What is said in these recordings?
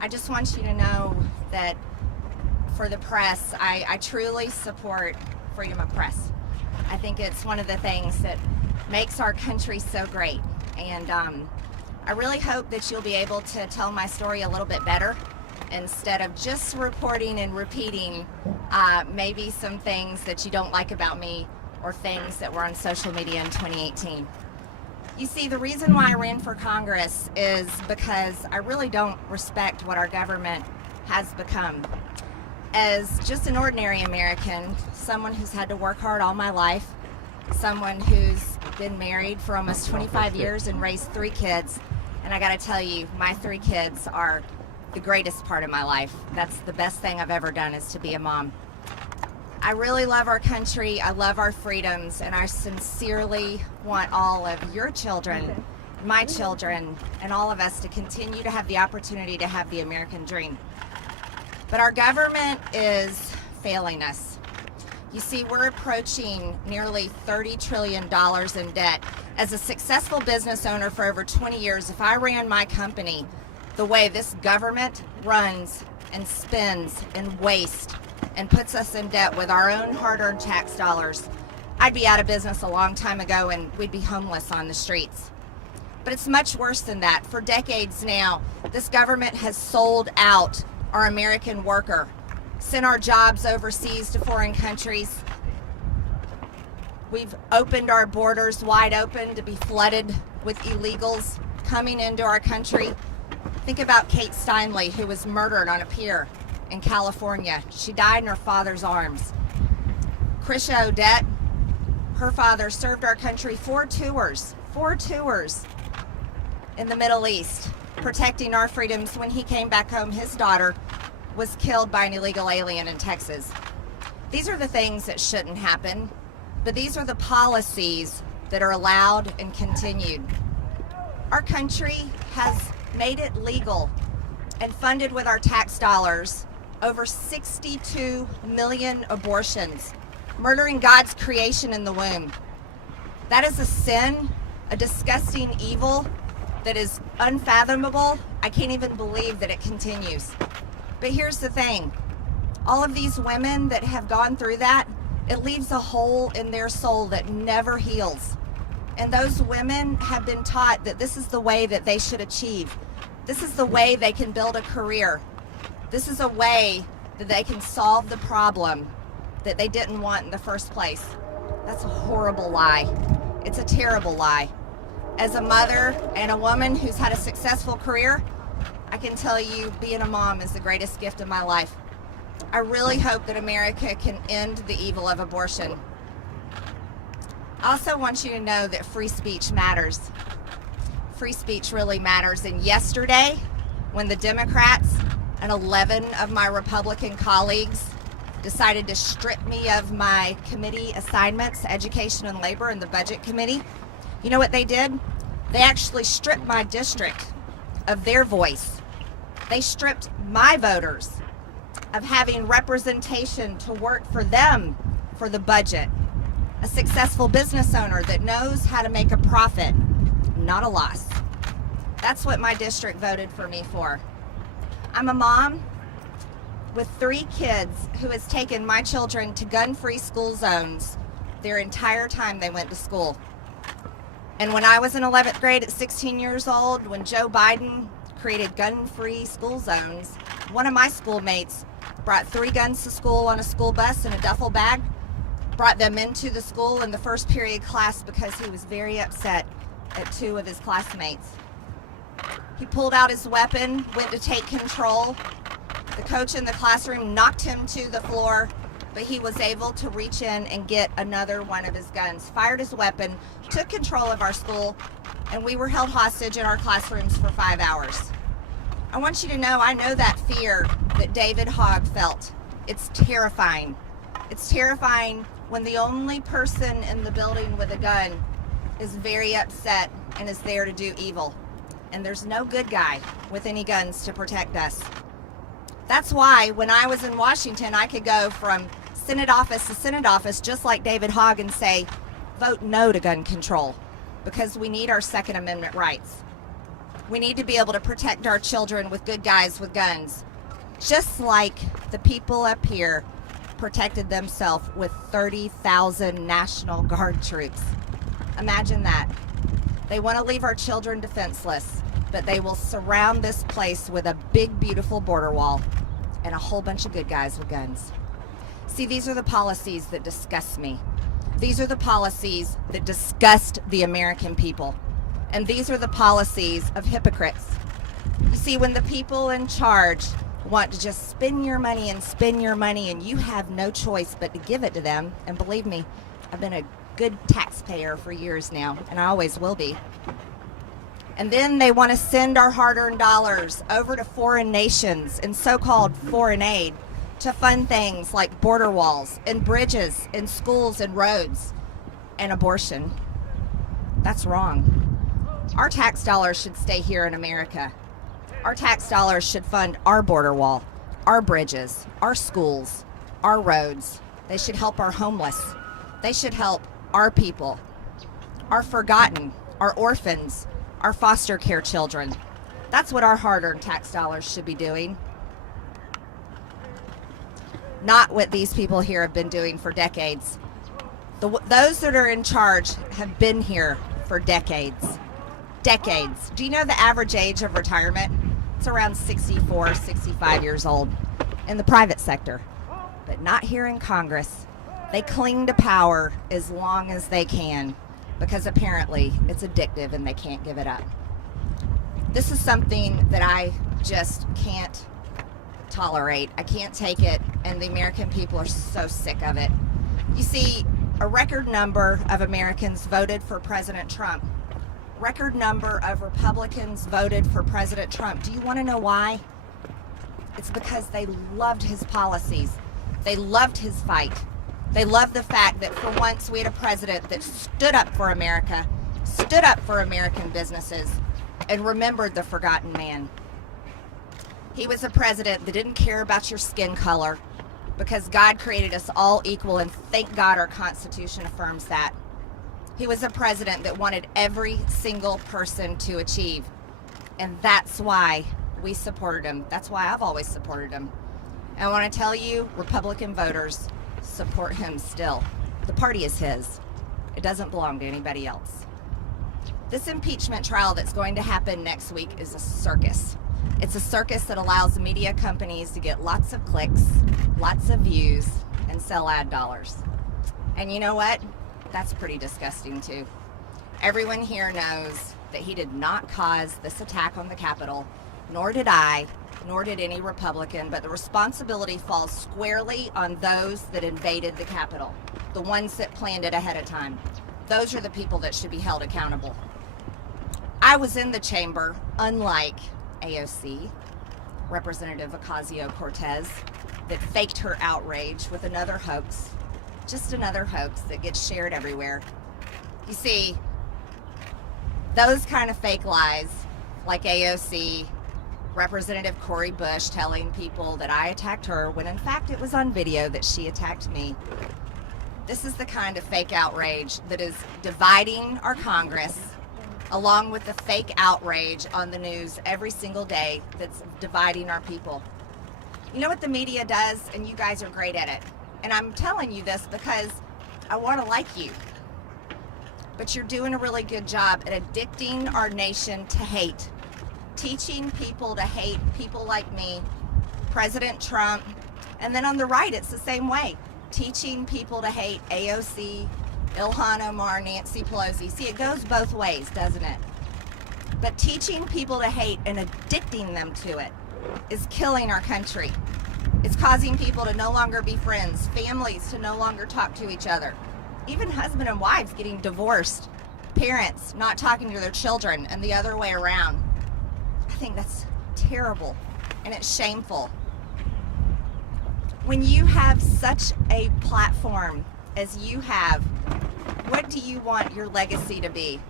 I just want you to know that for the press, I truly support freedom of press. I think it's one of the things that makes our country so great. And I really hope that you'll be able to tell my story a little bit better instead of just reporting and repeating maybe some things that you don't like about me or things that were on social media in 2018. You see, the reason why I ran for Congress is because I really don't respect what our government has become. As just an ordinary American, someone who's had to work hard all my life, someone who's been married for almost 25 years and raised 3 kids, and I gotta tell you, my 3 kids are the greatest part of my life. That's the best thing I've ever done, is to be a mom. I really love our country, I love our freedoms, and I sincerely want all of your children, my children, and all of us to continue to have the opportunity to have the American dream. But our government is failing us. You see, we're approaching nearly $30 trillion in debt. As a successful business owner for over 20 years, if I ran my company the way this government runs and spends and wastes and puts us in debt with our own hard-earned tax dollars, I'd be out of business a long time ago and we'd be homeless on the streets. But it's much worse than that. For decades now, this government has sold out our American worker, sent our jobs overseas to foreign countries. We've opened our borders wide open to be flooded with illegals coming into our country. Think about Kate Steinle, who was murdered on a pier in California. She died in her father's arms. Krisha Odette, her father served our country 4 tours in the Middle East, protecting our freedoms. When he came back home, his daughter was killed by an illegal alien in Texas. These are the things that shouldn't happen, but these are the policies that are allowed and continued. Our country has made it legal and funded with our tax dollars over 62 million abortions, murdering God's creation in the womb. That is a sin, a disgusting evil that is unfathomable. I can't even believe that it continues. But here's the thing, all of these women that have gone through that, it leaves a hole in their soul that never heals. And those women have been taught that this is the way that they should achieve. This is the way they can build a career. This is a way that they can solve the problem that they didn't want in the first place. That's a horrible lie. It's a terrible lie. As a mother and a woman who's had a successful career, I can tell you being a mom is the greatest gift of my life. I really hope that America can end the evil of abortion. I also want you to know that free speech matters. Free speech really matters. And yesterday, when the Democrats and 11 of my Republican colleagues decided to strip me of my committee assignments, Education and Labor and the Budget Committee, you know what they did? They actually stripped my district of their voice. They stripped my voters of having representation to work for them for the budget. A successful business owner that knows how to make a profit, not a loss. That's what my district voted for me for. I'm a mom with 3 kids who has taken my children to gun-free school zones their entire time they went to school. And when I was in 11th grade at 16 years old, when Joe Biden created gun-free school zones, one of my schoolmates brought 3 guns to school on a school bus in a duffel bag, brought them into the school in the first period class because he was very upset at 2 of his classmates. He pulled out his weapon, went to take control. The coach in the classroom knocked him to the floor, but he was able to reach in and get another one of his guns, fired his weapon, took control of our school, and we were held hostage in our classrooms for 5 hours. I want you to know, I know that fear that David Hogg felt. It's terrifying. It's terrifying when the only person in the building with a gun is very upset and is there to do evil. And there's no good guy with any guns to protect us. That's why when I was in Washington, I could go from Senate office to Senate office just like David Hogg and say, vote no to gun control, because we need our Second Amendment rights. We need to be able to protect our children with good guys with guns, just like the people up here protected themselves with 30,000 National Guard troops. Imagine that. They want to leave our children defenseless, but they will surround this place with a big, beautiful border wall and a whole bunch of good guys with guns. See, these are the policies that disgust me. These are the policies that disgust the American people. And these are the policies of hypocrites. You see, when the people in charge want to just spend your money and you have no choice but to give it to them, and believe me, I've been a good taxpayer for years now, and I always will be. And then they want to send our hard-earned dollars over to foreign nations and so-called foreign aid to fund things like border walls and bridges and schools and roads and abortion. That's wrong. Our tax dollars should stay here in America. Our tax dollars should fund our border wall, our bridges, our schools, our roads. They should help our homeless. They should help our people, our forgotten, our orphans, our foster care children. That's what our hard-earned tax dollars should be doing. Not what these people here have been doing for decades. Those that are in charge have been here for decades. Decades. Do you know the average age of retirement? It's around 64, 65 years old in the private sector, but not here in Congress. They cling to power as long as they can because apparently it's addictive and they can't give it up. This is something that I just can't tolerate. I can't take it, and the American people are so sick of it. You see, a record number of Americans voted for President Trump. Record number of Republicans voted for President Trump. Do you want to know why? It's because they loved his policies. They loved his fight. They loved the fact that for once we had a president that stood up for America, stood up for American businesses, and remembered the forgotten man. He was a president that didn't care about your skin color because God created us all equal, and thank God our Constitution affirms that. He was a president that wanted every single person to achieve. And that's why we supported him. That's why I've always supported him. And I want to tell you, Republican voters support him still. The party is his. It doesn't belong to anybody else. This impeachment trial that's going to happen next week is a circus. It's a circus that allows media companies to get lots of clicks, lots of views, and sell ad dollars. And you know what? That's pretty disgusting too. Everyone here knows that he did not cause this attack on the Capitol, nor did I, nor did any Republican, but the responsibility falls squarely on those that invaded the Capitol, the ones that planned it ahead of time. Those are the people that should be held accountable. I was in the chamber, unlike AOC, Representative Ocasio-Cortez, that faked her outrage with another hoax. Just another hoax that gets shared everywhere. You see, those kind of fake lies, like AOC, Representative Cori Bush telling people that I attacked her when in fact it was on video that she attacked me. This is the kind of fake outrage that is dividing our Congress, along with the fake outrage on the news every single day that's dividing our people. You know what the media does, and you guys are great at it. And I'm telling you this because I want to like you. But you're doing a really good job at addicting our nation to hate. Teaching people to hate people like me, President Trump, and then on the right it's the same way. Teaching people to hate AOC, Ilhan Omar, Nancy Pelosi. See, it goes both ways, doesn't it? But teaching people to hate and addicting them to it is killing our country. It's causing people to no longer be friends, families to no longer talk to each other, even husband and wives getting divorced, parents not talking to their children, and the other way around. I think that's terrible, and it's shameful. When you have such a platform as you have, what do you want your legacy to be?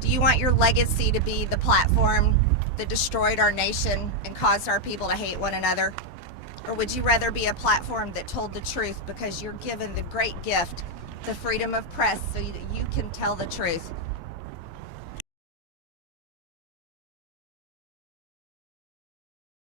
Do you want your legacy to be the platform that destroyed our nation and caused our people to hate one another? Or would you rather be a platform that told the truth because you're given the great gift, the freedom of press, so that you can tell the truth